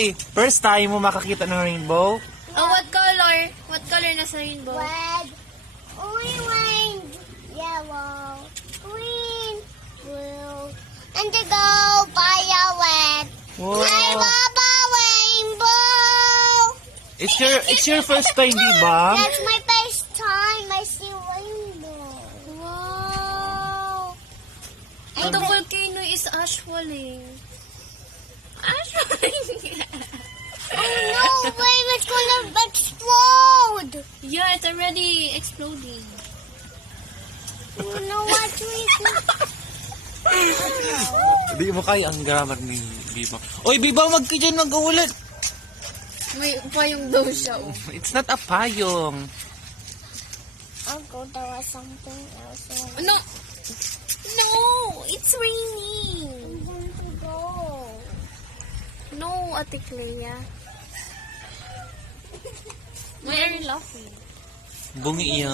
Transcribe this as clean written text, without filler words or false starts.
Okay, first time mo makakita ng rainbow. Oh, what color? What color na sa rainbow? Red, orange, yellow, green, blue, indigo, violet. Wow. I love a rainbow. It's your first time, di ba? That's my first time I see rainbow. Wow. And the volcano is ashwelling. Ashwelling. Oh no, wait, it's gonna explode. Yeah, it's already exploding. You know what we do? Di mo kaya ang grammar ni Biba. Oy, Biba, wag ka dyan mag-ulit. May payong daw siya, oh. It's not a payong. I'll go there was something else. No! No! It's raining! I'm going to go. No, Ate Clea. Why are you laughing? Bungi yan.